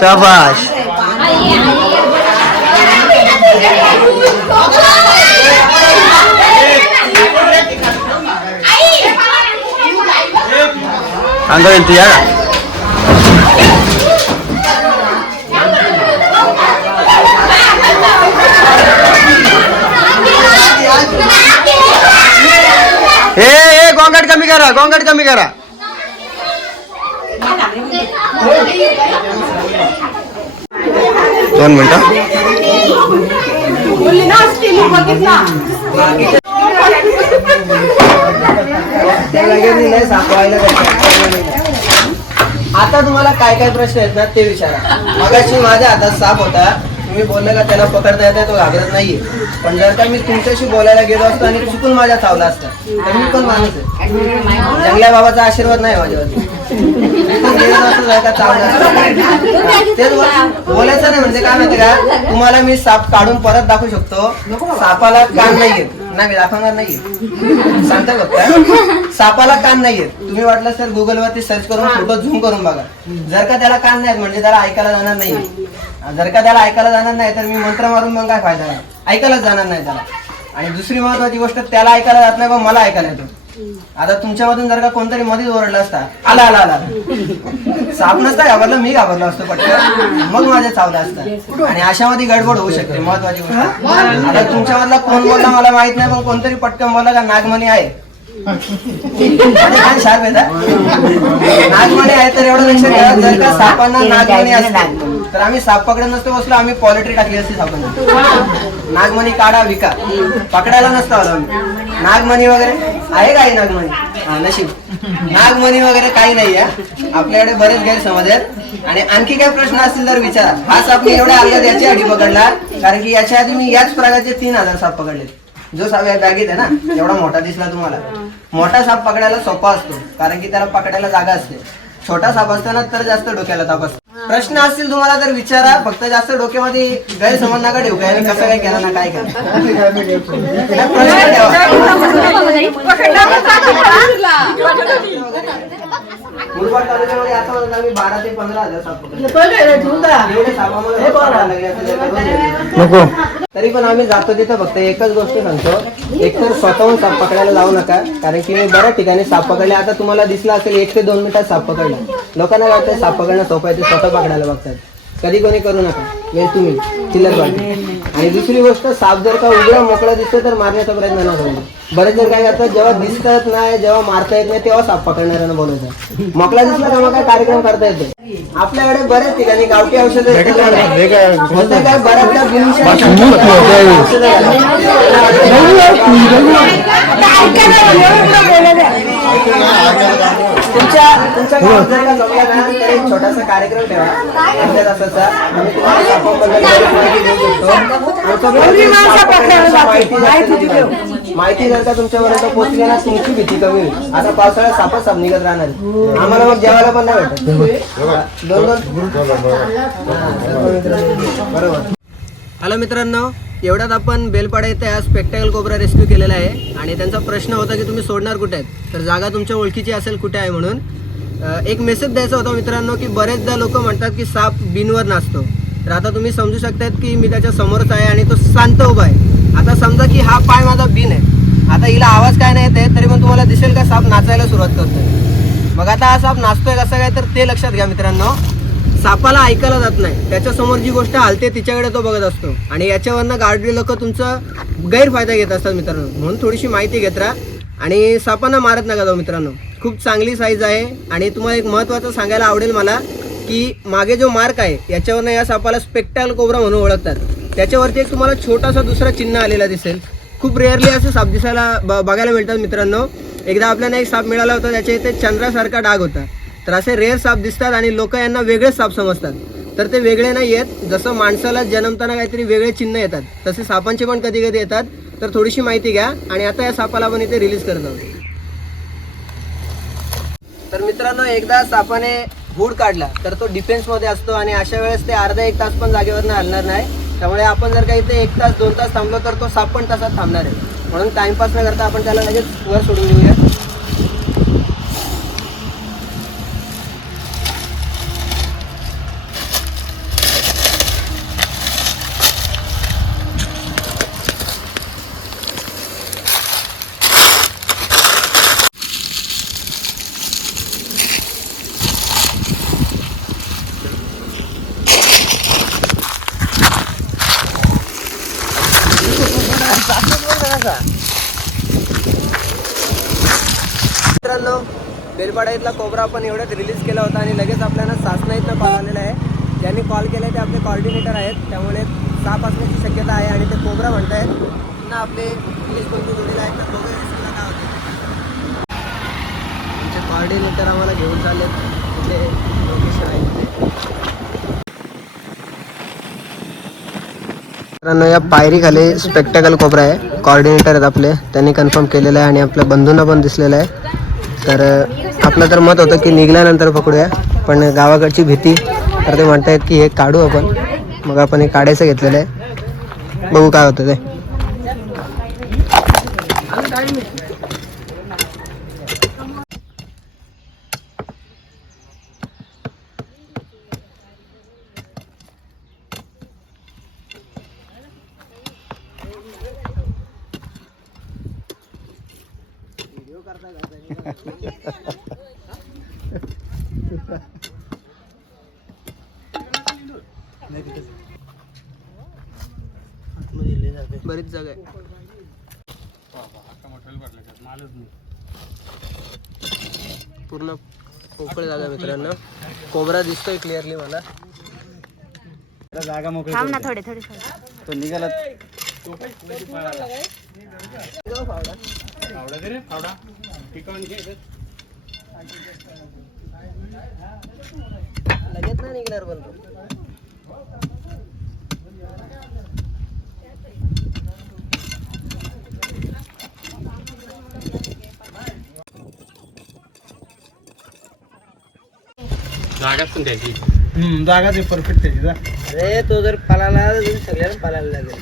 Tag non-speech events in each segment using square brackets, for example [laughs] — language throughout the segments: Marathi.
शाबाश अंकल इंतू या हे हे गोंगाट कमी करा गोंगाट कमी करा दोन मिनिटं. आता तुम्हाला काय काय प्रश्न आहेत ना ते विचारा. मगाशी माझ्या हातात साप होता. तुम्ही बोलले का त्याला पकडता येत तो घाबरत नाहीये. पण जर का मी तुमच्याशी बोलायला गेलो असतो आणि चुकून माझ्या चावला असता तर मी पण माणूस आहे. जंगल्या बाबाचा आशीर्वाद नाही माझ्यावरती. बोलायचं नाही म्हणजे काय माहिती का? तुम्हाला मी साप काढून परत दाखवू शकतो. सापाला कान नाहीये नाही मी दाखवणार नाहीये सांगता फक्त सापाला कान नाहीये तुम्ही वाटलं तर गुगल वरती सर्च करून फोटो झूम करून बघा. जर का त्याला कान नाहीत म्हणजे त्याला ऐकायला जाणार नाही जर का त्याला ऐकायला जाणार नाही तर मी मंत्र मारून मग काय फायदा? नाही ऐकायलाच जाणार नाही त्याला. आणि दुसरी महत्वाची गोष्ट त्याला ऐकायला जात नाही पण मला ऐकायला येतो. आता तुमच्यामधून जर का कोणतरी मध्येच ओरडला असता आला आला आला. साप नसता घाबरला मी घाबरलो असतो पटकन. मग माझ्या चावला असता आणि अशामध्ये गडबड होऊ शकते महत्वाची गोष्ट. आता तुमच्यामधला कोण बोलला मला माहीत नाही पण कोणतरी पटकन बोलला का नागमणी आहे? माझे कान शार्प आहेत हा. नागमणी आहे तर एवढं लक्षात घ्या जर का सापांना नागमणी असते तर आम्ही साप पकडत नसतो बसलो आम्ही पॉलिट्री टाकली असती सापांना. नागमणी काढा विका. पकडायला नसतो आलो आम्ही. नागमणी वगैरे? आहे काही नागमणी? हा नशीब. नागमणी वगैरे काही नाही आहे. आपल्याकडे बरेच गैरसमज आहेत. आणि आणखी काही प्रश्न असतील तर विचारा. हा साप मी एवढ्या अर्ध्यात याच्यासाठी पकडला कारण की याच्या आधी मी याच प्रकारचे तीन हजार साप पकडले. जो साप या बॅगेत आहे ना [laughs] एवढा मोठा दिसला तुम्हाला. मोठा साप पकडायला सोपा असतो कारण की त्याला पकडायला जागा असते. छोटा साप असताना तर जास्त डोक्याला ताप असतो. प्रश्न असतील तुम्हाला तर विचारा फक्त जास्त डोक्यामध्ये गैरसमज नका ठेवू काय कसं काय केलं ना काय केलं. [laughs] प्रश्न ठेवा. मुरबाड तालुक्यामध्ये आता म्हणत आम्ही बारा ते पंधरा हजार साप पकडले. एवढे सापामध्ये पकडायला लागले असं जर का रोज नको. तरी पण आम्ही जातो तिथं फक्त एकच गोष्ट सांगतो. एकतर स्वतःहून साप पकडायला जाऊ नका. कारण की मी बऱ्याच ठिकाणी साप पकडले. आता तुम्हाला दिसला असेल एक ते दोन मिनिटात साप पकडला. लोकांना वाटतं साप पकडणं सोपं आहे ते स्वतः पकडायला बघतात. कधी कोणी करू नका. वेळ तुम्ही चिल्लर बाकी आणि दुसरी गोष्ट साप जर का उघडा मोकळा दिसतो तर मारण्याचा प्रयत्न न करू बरेच जण काय करतात जेव्हा दिसतात नाही जेव्हा मारता येत नाही तेव्हा साप पकडणाऱ्यांना बोलवतात. मोकळा दिसला का मग काय कार्यक्रम करता येतो. आपल्याकडे बऱ्याच ठिकाणी गावठी औषधं होतं काय बऱ्याचदा बिनशर्त औषधं तुमच्या तुमच्या गावात जर का जमलं ना तर एक छोटासा कार्यक्रम ठेवा. अर्ध्या तासाचा. आम्ही तुम्हाला सापाबद्दल बरीच माहिती देऊ शकतो. माहिती माहिती जर का तुमच्यापर्यंत पोहोचली ना तुमची भीती कमी होईल. आता पावसाळ्यात सापच साप निघत राहणार आहे. आम्हाला मग जेवायला पण नाही भेटत. दोन दोन बरोबर. हॅलो मित्रांनो एवढ्यात आपण बेलपाडा येथे आज स्पेक्टॅकल कोबरा रेस्क्यू केलेला आहे. आणि त्यांचा प्रश्न होता की तुम्ही सोडणार कुठे आहेत? तर जागा तुमच्या ओळखीची असेल कुठे आहे म्हणून. एक मेसेज द्यायचा होता मित्रांनो की बरेचदा लोक म्हणतात की साप बिनवर नाचतो. तर आता तुम्ही समजू शकतात की मी त्याच्या समोरच आहे आणि तो शांत उभा आहे. आता समजा की हा पाय माझा बिन आहे. आता हिला आवाज काय नाही येत आहे तरी पण तुम्हाला दिसेल का साप नाचायला सुरुवात करतोय. मग आता हा साप नाचतोय कसं काय तर ते लक्षात घ्या मित्रांनो. सापाला ऐकायला जात नाही. त्याच्यासमोर जी गोष्ट हलते तिच्याकडे तो बघत असतो. आणि याच्यावरनं गाडले लोक तुमचा गैरफायदा घेत असतात मित्रांनो. म्हणून थोडीशी माहिती घेत राहा. आणि सापांना मारत नका जाऊ मित्रांनो. खूप चांगली साईज आहे. आणि तुम्हाला एक महत्त्वाचं सांगायला आवडेल मला की मागे जो मार्क आहे याच्यावरनं या सापाला स्पेक्टॅल कोबरा म्हणून ओळखतात. त्याच्यावरती एक तुम्हाला छोटासा दुसरा चिन्ह आलेला दिसेल. खूप रेअरली असे साप दिसायला ब- बघायला मिळतात मित्रांनो. एकदा आपल्याला एक साप मिळाला होता त्याच्या इथे चंद्रासारखा डाग होता. तर असे रेअर साप दिसतात आणि लोक यांना वेगळे साप समजतात. तर ते वेगळे नाही येत. जसं माणसाला जन्मताना काहीतरी वेगळे चिन्ह येतात तसे सापांचे पण कधी कधी येतात. तर थोडीशी माहिती घ्या आणि आता या सापाला आपण इथे रिलीज करत आहोत. तर मित्रांनो एकदा सापाने हुड काढला. तर तो डिफेन्समध्ये असतो आणि अशा वेळेस ते अर्धा एक तास पण जागेवरनं हलणार नाही. त्यामुळे आपण जर काही इथे एक तास दोन तास थांबलो तर तो साप पण तसाच थांबणार आहे. म्हणून टाइमपास न करता आपण त्याला लगेच वर सोडून देऊया मित्रांनो बेलपाडा इथला कोबरा आपण एवढ्यात रिलीज केला होता आणि लगेच आपल्याला सासना इथं पाळलेला आहे. ज्यांनी कॉल केले ते आपले कॉर्डिनेटर आहेत. त्यामुळे साप असण्याची शक्यता आहे आणि ते कोबरा आहेत पुन्हा आपले पोलीस कोणती जोडीला आहेत. तर बघूया रिस्कला काय होते आमचे कॉर्डिनेटर आम्हाला घेऊन चालले तिथे लोकेशन आहे मित्रांनो या पायरीखाली स्पेक्टॅकल कोबरा आहे. कॉर्डिनेटर आहेत आपले. त्यांनी कन्फर्म केलेलं आहे आणि आपल्या बंधूंना पण दिसलेलं आहे. तर आपलं तर मत होतं की निघल्यानंतर पकडूया पण गावाकडची भीती तर ते म्हणतायत की हे काढू आपण. मग आपण हे काढायचं घेतलेलं आहे. बघू काय होतं ते. बरीच जागा आहे. पूर्ण पोकळ जागा आहे मित्रांनो. कोबरा दिसतोय क्लिअरली मला. जागा मोकळी थांब ना थोडे थोडे थोडे. तो निघाला. लगेच नाही निघणार पण तो. हम्म, जागा ते परफेक्ट आहे तिथं. अरे तो जर पळाला तर सगळ्यांना पळायला लागेल.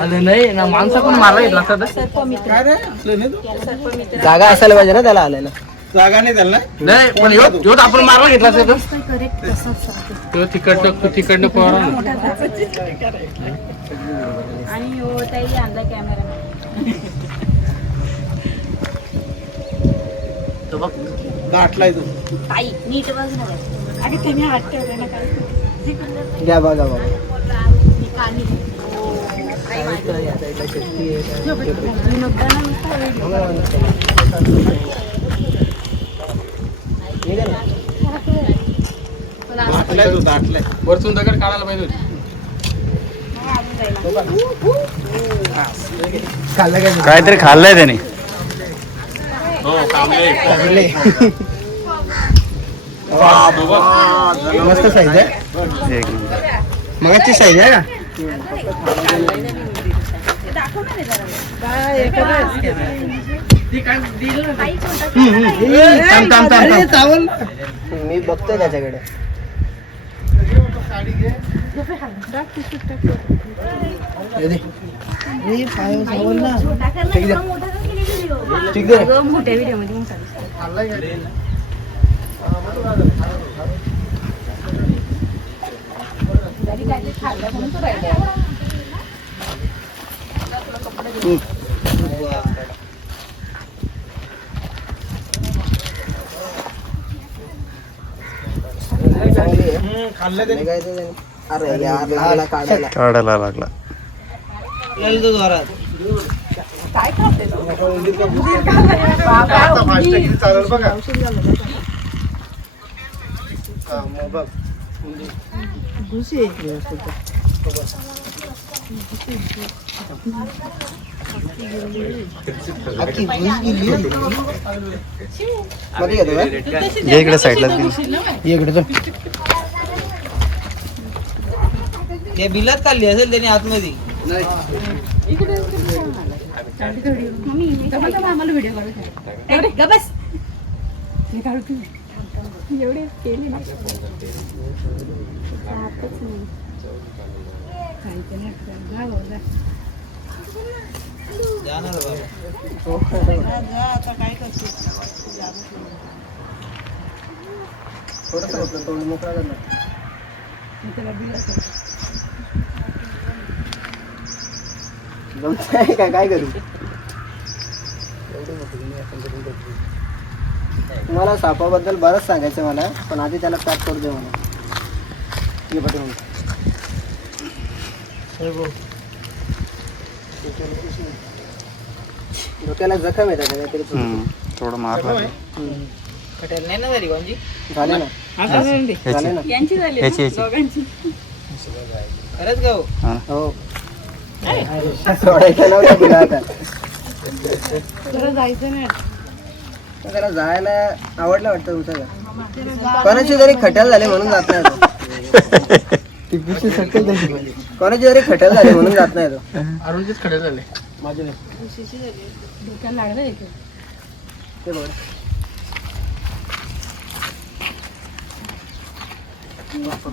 अरे नाही ना माणसं पण मारला? जागा असायला पाहिजे ना त्याला आलेला जागा नाही त्याला नाही पण ह्यो आपण मारला घेतला. तो तिकडनं तो तिकडनं पोरा आणि ताई आणला कॅमेरा तो बघ. गाठलाय तू. ताई नीट बघ ना. अगं तुम्ही हात ठेवले ना काय? घ्या बघा तू वरतून दगड काढायला पाहिजे होती. काहीतरी खाल्लंय त्याने. मस्त साईज आहे. मगाची साईज आहे का? मी बघतोय त्याच्याकडे. ये दे. ए, पायावर सावल ना. ठीक आहे. मोठ्या व्हिडिओमध्ये मोठा दिसतो. चांगली आहे. हम्म, खाल्लं त्याने निघायचं त्याने. अरे यार लागला काढायला काढायला लागला आता फास्ट किती चालेल बघा. हा, मग बघ. अख्खी घुस गेली. मध्ये घेतो का? ये इकडे साईडला ये इकडे चल. ते बिलात काढली असेल त्याने आतमध्ये. काय म्हणतो, आम्हाला व्हिडिओ काढू शकतो. एवढे ग बस मी काढू की एवढे केले ना सापच नाही. काहीच नाही. जा भाऊ, जा. थोडस होतं तोंड मोकळा कर ना. मी त्याला दिलं जमतंय काय काय करू? तुम्हाला सापाबद्दल बरंच सांगायचं मला पण आधी त्याला पॅक करू दे मला ये. हे बघ. डोक्याला जखम येतात काहीतरी थोडं मारला झाले ना. झाले ना. यांची झाली ह्याची. दोघांची. हो. सोडायचं नव्हतं तुला आता जरा जायचं नाही. त्याला जायला आवडलं वाटतं तुमचं घर कोणाची जरी खट्याल झाले म्हणून जात नाही तो. कोणाची जरी खट्याल झाले म्हणून जात नाही तो. अरुणचेच खडे झाले. डोक्याला लागलं एक. ते बघ. ये बघ.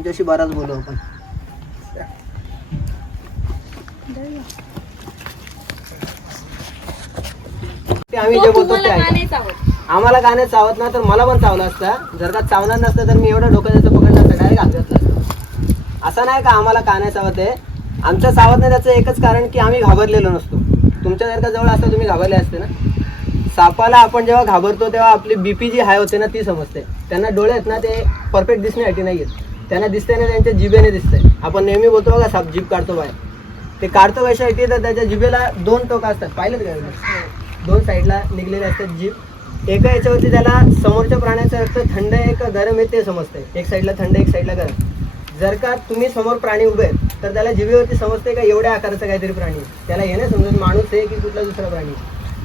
तुमच्याशी बराच बोलू आपण. ते आम्ही जे बोलतो ते ऐका. आम्हाला गाणे चावत ना तर मला पण चावलं असतं. जर का चावणार नसतं तर मी एवढं डोकं त्याचं पकडलं असतं डायरेक्ट घातला असतं असं नाही का आम्हाला का नाही चावत आहे? आमचं चावत नाही त्याचं एकच कारण की आम्ही घाबरलेलो नसतो. तुमच्या जर का जवळ असतं तुम्ही घाबरले असते ना? सापाला आपण जेव्हा घाबरतो तेव्हा आपली बीपी जी हाय होते ना ती समजते. त्यांना डोळे आहेत ना ते परफेक्ट दिसण्यासाठी नाही आहेत. त्यांना दिसते ना त्यांच्या जिभेने दिसतंय. आपण नेहमी बोलतो बघा साप जीभ काढतो बाहेर. ते काढतो कशासाठी तर त्याच्या जिभेला दोन टोका असतात. पाहिलं का? दोन साईडला निघलेले असतात जीभ. एका याच्यावरती त्याला समोरच्या प्राण्याचं रक्त थंड आहे का गरम आहे ते समजतंय. एक साईडला थंड एक साईडला गरम. जर का तुम्ही समोर प्राणी उभे आहेत तर त्याला जिभेवरती समजते का एवढ्या आकाराचा काहीतरी प्राणी त्याला हे नाही समजत माणूस आहे की कुठला दुसरा प्राणी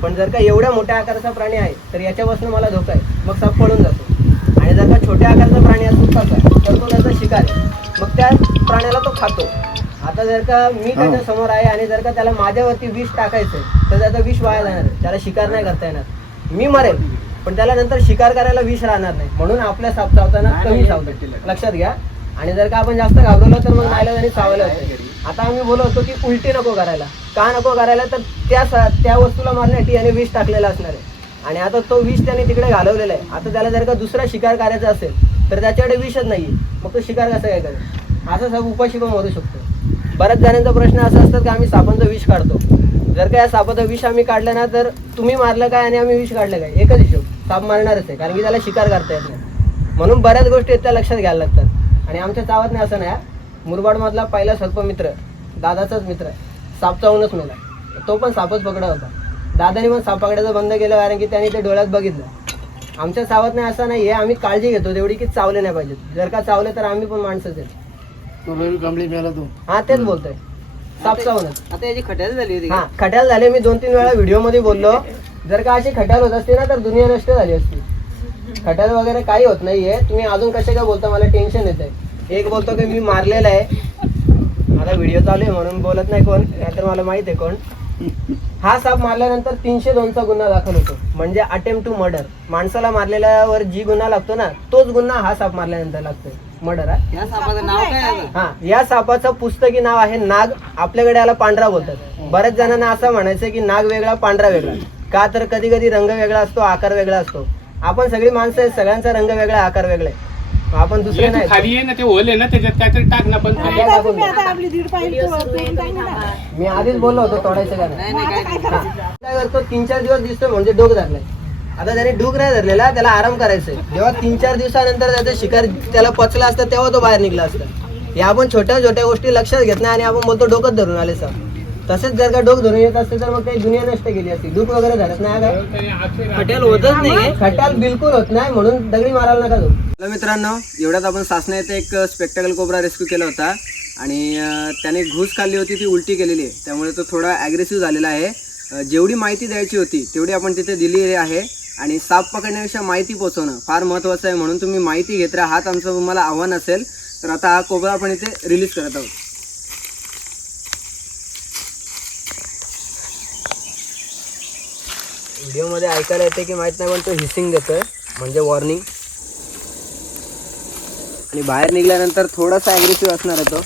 पण जर का एवढ्या मोठ्या आकाराचा प्राणी आहे तर याच्यापासून मला धोका आहे. मग साप पळून जातो. आणि जर का छोट्या आकाराचा प्राणी असतो कसा तर तो त्याचा शिकार आहे. मग त्या प्राण्याला तो खातो. आता जर का मी त्याच्यासमोर आहे आणि जर का त्याला माझ्यावरती विष टाकायचं तर त्याचं विष वाया जाणार. त्याला शिकार नाही करता येणार. मी मरेल पण त्याला नंतर शिकार करायला विष राहणार नाही. म्हणून आपल्या साप चावताना कमी चावतात लक्षात घ्या. आणि जर का आपण जास्त घाबरलो तर मग नायला चावायला होतं. आता आम्ही बोलत होतो की उलटी नको करायला. का नको करायला? तर त्या त्या वस्तूला मारण्यासाठी याने विष टाकलेला असणार आहे. आणि आता तो विष त्याने तिकडे घालवलेला आहे. आता त्याला जर का दुसरा शिकार करायचा असेल तर त्याच्याकडे विषच नाही मग तो शिकार कसा काय करेल? असा सब उपाशी पण मरू शकतो. बऱ्याच जणांचा प्रश्न असा असतात की आम्ही सापांचं विष काढतो. जर का या सापाचं विष आम्ही काढलं ना तर तुम्ही मारलं काय आणि आम्ही विष काढलं काय? एकच हिशोब साप मारणारच आहे कारण की त्याला शिकार करता येत नाही. म्हणून बऱ्याच गोष्टी आहेत त्या लक्षात घ्यायला लागतात. आणि आमच्या चावत नाही असं नाही मुरबाडमधला पहिला सर्पमित्र दादाचाच मित्र आहे. साप चावूनच मेला तो पण सापच पकडा होता. दादाने पण साप पकडायचं बंद केलं कारण की त्यांनी ते डोळ्यात बघितलं. आमच्या चावत नाही असं नाही हे आम्ही काळजी घेतो तेवढी की चावले नाही पाहिजेत. जर का चावले तर आम्ही पण माणसंच आहेत कमली तू. हा तेच बोलतोय. साप चावूनच आता याची खट्याच झाली होती हा खट्याल झाले. मी दोन तीन वेळा व्हिडिओमध्ये बोललो. जर का अशी खट्याल होत असते ना तर दुनिया नष्ट झाली असती. खट्याल वगैरे काही होत नाहीये. तुम्ही अजून कसे काय बोलता मला टेन्शन येत आहे एक बोलतो की मी मारलेला आहे. मला व्हिडिओ चालू आहे म्हणून बोलत नाही कोण नाहीतर मला माहीत आहे कोण. हा साप मारल्यानंतर तीनशे दोनचा गुन्हा दाखल होतो. म्हणजे अटेम्प्ट टू मर्डर माणसाला मारलेल्यावर जी गुन्हा लागतो ना तोच गुन्हा हा साप मारल्यानंतर लागतोय. मर्डर हा? या सापाचं नाव काय आहे हा या सापाचं पुस्तकी नाव आहे नाग. आपल्याकडे याला पांढरा बोलतात. बऱ्याच जणांना असं म्हणायचं की नाग वेगळा पांढरा वेगळा. का तर कधी कधी रंग वेगळा असतो आकार वेगळा असतो. आपण सगळी माणसं आहेत सगळ्यांचा रंग वेगळा आकार वेगळा आहे. आपण दुसरे हे तू नाही. खाली आहे ना ते ओल आहे ना त्याच्यात काहीतरी टाक ना पण खाली. आता आपली दीड मी आधीच बोललो होतो तोडायचं का नाही. हा. काय करतो तीन चार दिवस दिसतोय म्हणजे डोक धरलाय. आता त्याने डूक नाही धरलेला त्याला आराम करायचा आहे जेव्हा तीन चार दिवसानंतर त्याचं शिकार त्याला पचला असतं तेव्हा तो बाहेर निघला असता. या आपण छोट्या छोट्या गोष्टी लक्षात घेत नाही आणि आपण बोलतो डोकंच धरून आले सर. तसेच जर का डोक धरून येत असते तर मग काही दुनिया नष्ट केली असती. डूक वगैरे धरत नाही काय खट्याल होतच नाही. खट्याल बिलकुल होत नाही म्हणून दगडी मारायला नका जाऊ. मित्रांनो एवढ्यात आपण सासना येथे एक स्पेक्टकल कोबरा रेस्क्यू केला होता. आणि त्याने घूस खाल्ली होती ती उलटी केलेली आहे. त्यामुळे तो थोडा ॲग्रेसिव्ह झालेला आहे. जेवढी माहिती द्यायची होती तेवढी आपण तिथे दिली आहे. आणि साप पकडण्यापेक्षा माहिती पोहोचवणं फार महत्त्वाचं आहे. म्हणून तुम्ही माहिती घेत राहा. हाच आमचं तुम्हाला आव्हान असेल. तर आता हा कोबरा आपण इथे रिलीज करत आहोत. व्हिडिओमध्ये ऐकायला येते की माहीत नाही पण तो हिसिंग देतोय. म्हणजे वॉर्निंग आणि बाहेर निघाल्यानंतर थोडासा ॲग्रेसिव्ह असणार आहे तो.